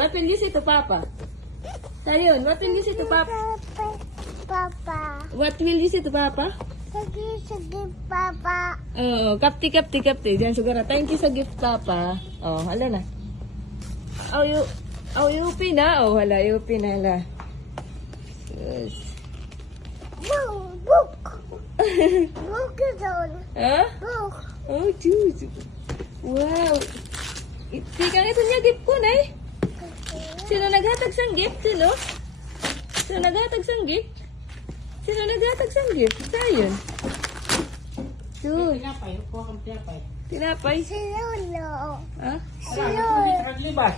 What will you say to Papa? Sayon, what will you say to Papa? Papa. What will you say to Papa? Sige, Papa. Oh, kapti. Diyan siguro. Thank you sa gift, Papa. Oh, hala na. UP na. Oh, hala, UP na, hala. Yes. Book. Book is on. Ha? Book. Oh, juice. Wow. Tikang ito niya gift ko, Nay. Sino naghatag sang gift? Sino? Sino naghatag sang gift? Sino naghatag sang gift? Sayon. Dude. Tinapay, kuha kang tinapay. Tinapay. Sinulo. Ha? Wala, natuloy sa kaglibas.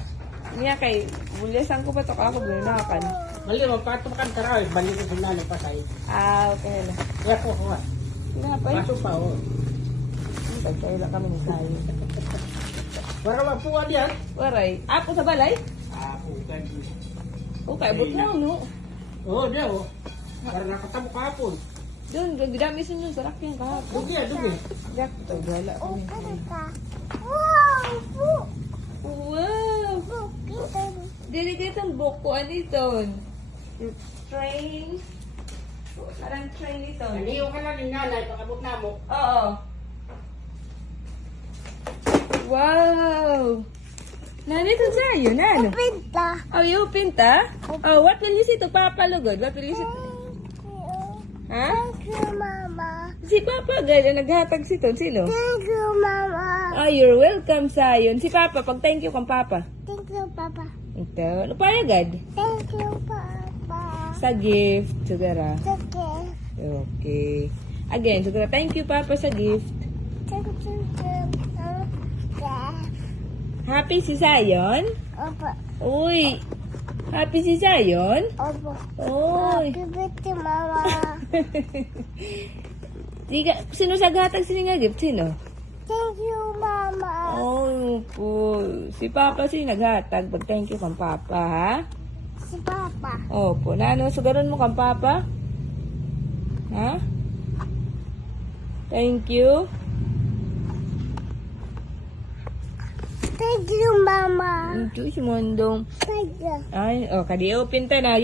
Niya kay, bulyasan ko pa ito ako gano'n. Mali, magpatukan ka raw, balik ko sila ng pasay. Ah, okay na. Kaya po, kuha. Tinapay. Baso pa, oh. Tagkayo lang kami ng sayo. Wala ba po yan? Waray. Apo sa balay? Ah, pukan. Okay, abot na, no? Oo, diyan, oh. Para nakatamo kahapon. Doon, gagdami sa nyo, sarak yung kahapon. Dugi, dugi. Yak, ito, gala. Okay ka. Wow! Book. Wow! Book is on. Delicate ang book ko, ano ito? Train. Parang train ito. Naniyo ka na ng nanay, pag-abot na mo. Oo. Wow! Nanito sa'yo, nano? Pinta. Oh, you pinta? Oh, what will you say to Papa Lugod? What will you say? Ha? Thank you, Mama. Si Papa, gaya, naghatag si Ton. Sino? Thank you, Mama. Oh, you're welcome, Sayon. Si Papa, pag thank you kang Papa. Thank you, Papa. Ito, ano pa agad? Thank you, Papa. Sa gift, sigara. Okay. Okay. Again, sigara, thank you, Papa, sa gift. Thank you, Papa. Happy si Sayon? Opo. Uy, happy si Sayon? Opo. Uy. Happy birthday, Mama. Sino sa gatag sino nga gift? Sino? Thank you, Mama. Oh, po. Si Papa si naghatag. Pag thank you kang Papa, ha? Si Papa. Opo. Nano, sugaron mo kang Papa? Ha? Thank you. Thank you, Mama. Ito si Mondong. Thank you. Ay, oh, kadi open ta na.